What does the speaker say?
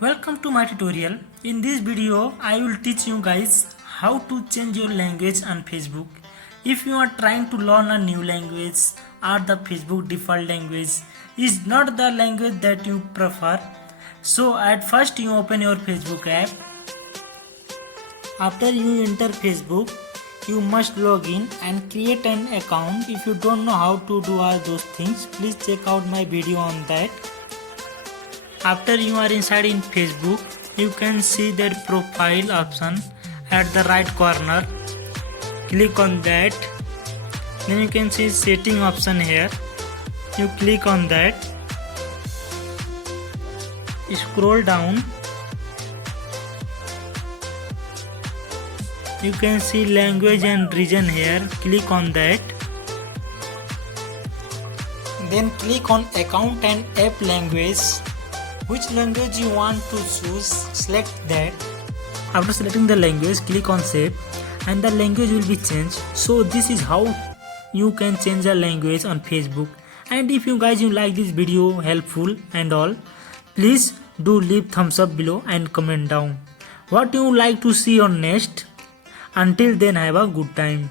Welcome to my tutorial. In this video, I will teach you guys how to change your language on Facebook. If you are trying to learn a new language or the Facebook default language is not the language that you prefer, so at first you open your Facebook app. After you enter Facebook, you must log in and create an account. If you don't know how to do all those things, please check out my video on that. After you are inside in Facebook, you can see that profile option at the right corner. Click on that. Then you can see setting option here. You click on that. Scroll down. You can see language and region here. Click on that. Then click on account and app language. Which language you want to choose, select that. After selecting the language, click on save and the language will be changed. So this is how you can change a language on Facebook. And if you guys like this video helpful and all, please do leave thumbs up below and comment down what you would like to see on next. Until then, have a good time.